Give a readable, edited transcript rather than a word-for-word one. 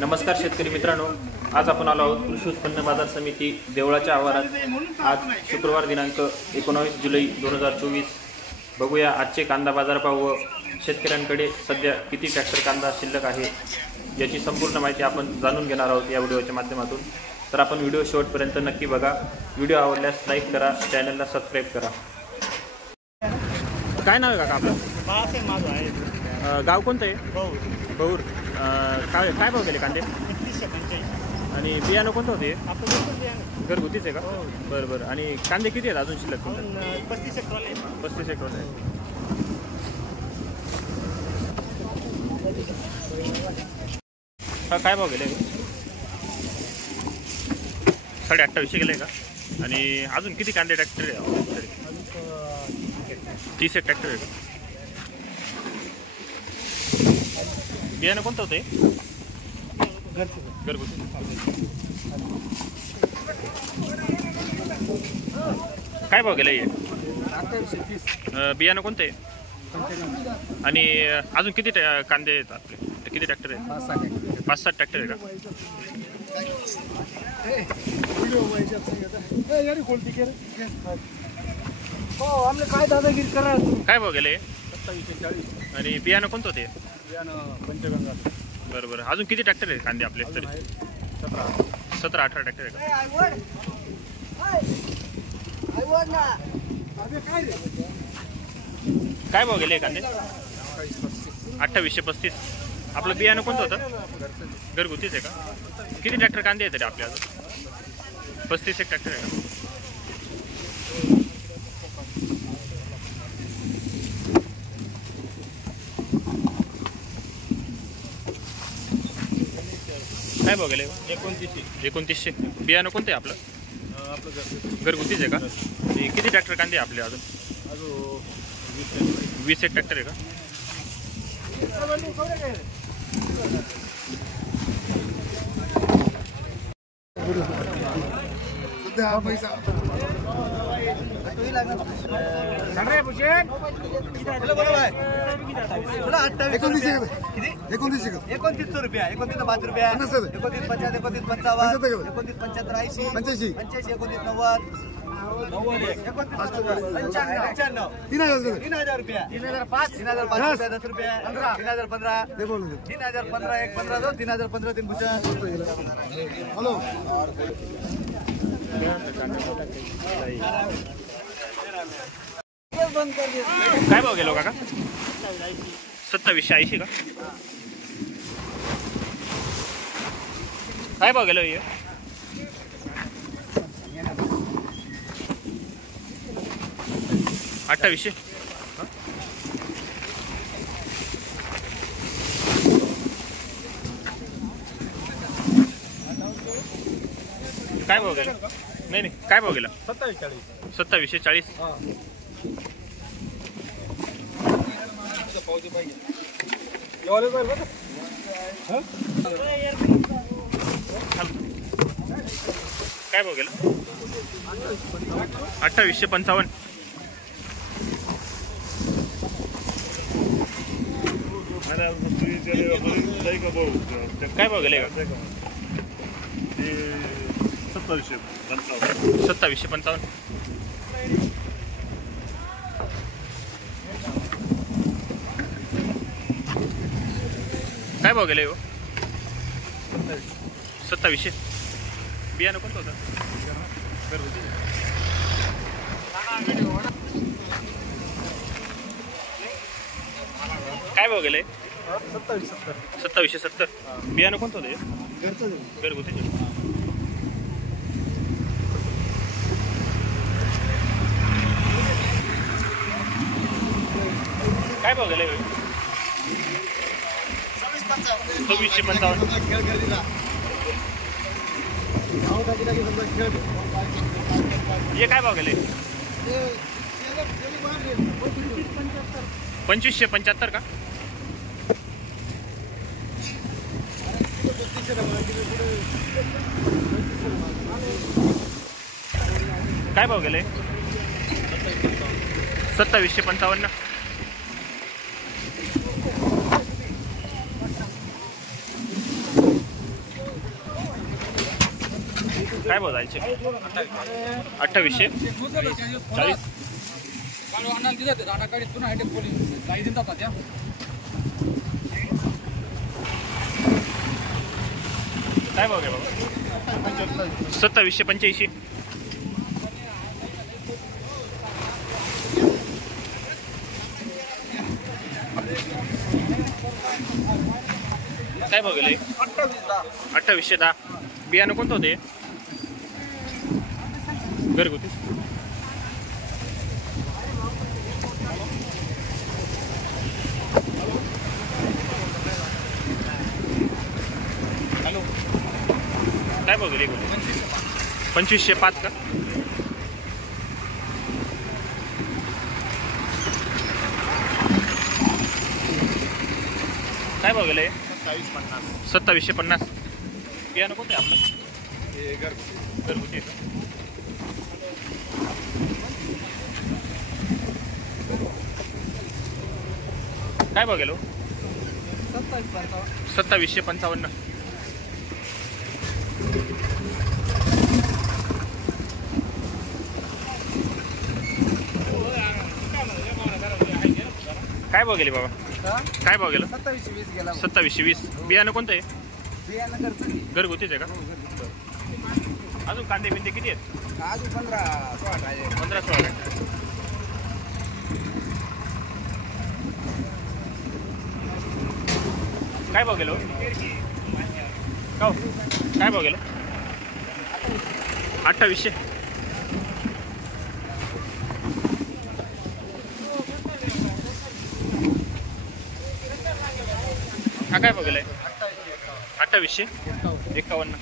नमस्कार शेतकरी मित्रांनो, आज आपण आलो आहोत कृषी उत्पन्न बाजार समिती देवळाच्या आवारात। आज शुक्रवार दिनांक 19 जुलै 2024। बघूया आजचे कांदा बाजारभाव व शेतकऱ्यांकडे सध्या किती ट्रॅक्टर कांदा शिल्लक आहे याची संपूर्ण माहिती आपण जाणून घेणार आहोत या व्हिडिओच्या माध्यमातून। तर आपण व्हिडिओ शेवटपर्यंत नक्की बघा। व्हिडिओ आवडल्यास लाईक करा, चॅनलला सबस्क्राइब करा। काय नाव आहे काका आपलं? बाळासाहेब माझं आहे। गाव कोणतं आहे? बौर। काय काय भाव गेले कांदे? 35-45। आणि बियाणं कोणतं होते? आपलं घरगुतीच आहे का? बरं बरं। आणि कांदे किती आहेत अजून शिल्लक तुमचे? 35 हेक्टरवाले। 35 हेक्टर आहे। काय भाव गेले? 2850 गेले का? आणि अजून किती कांदे ट्रॅक्टर आहे? 30 एक ट्रॅक्टर आहे का? बियाणं कोणतं होते? घरगुती। काय भाव गेले? बियाणं कोणतं आहे? आणि अजून किती कांदे आहेत आपले? किती ट्रॅक्टर आहे? 5-7 ट्रॅक्टर आहे का? काय भाव गेले? 27-40। आणि बियाणं कोणतं होते? पंचगंगा। बरं बरं। अजून किती ट्रॅक्टर आहे कांदे आपले तरी? 17-18 ट्रॅक्टर आहे का? काय भाव गेले कांदे? 2835। आपलं बियाणं कोणतं होतं? घरगुतीच आहे का? किती ट्रॅक्टर कांदे आहेत तरी आपल्या अजून? 35 एक ट्रॅक्टर आहे का? काय भाव गेले? 2900। बियाणं कोणतं आहे आपलं? घरगुतीच आहे का? किती ट्रॅक्टर कांदे आपले अजून? 20 एक ट्रॅक्टर आहे का? ₹2900, 2905 रुपया, 2950, 2955, 2975, 80, 85, 2990, 3000 रुपया, 3005, 3005 10 रुपया, 3015, 3015 1 15 2, 3015 3 भुजा। हॅलो काय भाव गेलो काका? 2780 का? काय भाव गेलो? 2800। काय भाव गेला? नाही नाही, काय भाव गेला? 2740। काय भाव गेला? 2855। काय भाव गेले? 2755। काय भाव गेले? 2700। बियाणं कोणतं होतं? काय भाव गेले? 2770। बियाणं कोणतं होतं? घरगुती। काय भाव गेले? 2655। ये काय भाव गेले? 2575 का? काय भाव गेले? 2755। काय भाव जायचे? 2800 40. काय भाव घ्या बाबा? 2785. काय भाव गेले? 2810. बियाणं कोणतं होते? घरगुती. हॅलो, काय भाव गेले? 2505 का? काय भाव गेले? 2750. बियाणं कोणतं आहे आपलं? घरगुती आहे का? काय भाव गेलो? 2755. काय भाव गेले बाबा? काय भाव गेलं? 2720 गेला. 2720. बियाणं कोणतं आहे? बियाणं घरगुतीच आहे का? अजून कांदे बिंदे किती आहेत? अजून 15-16 आहे. 15-16 आहे. काय भाव गेलो? काय भाव गेलो? 2800. हा काय भाव गेलाय? 2851.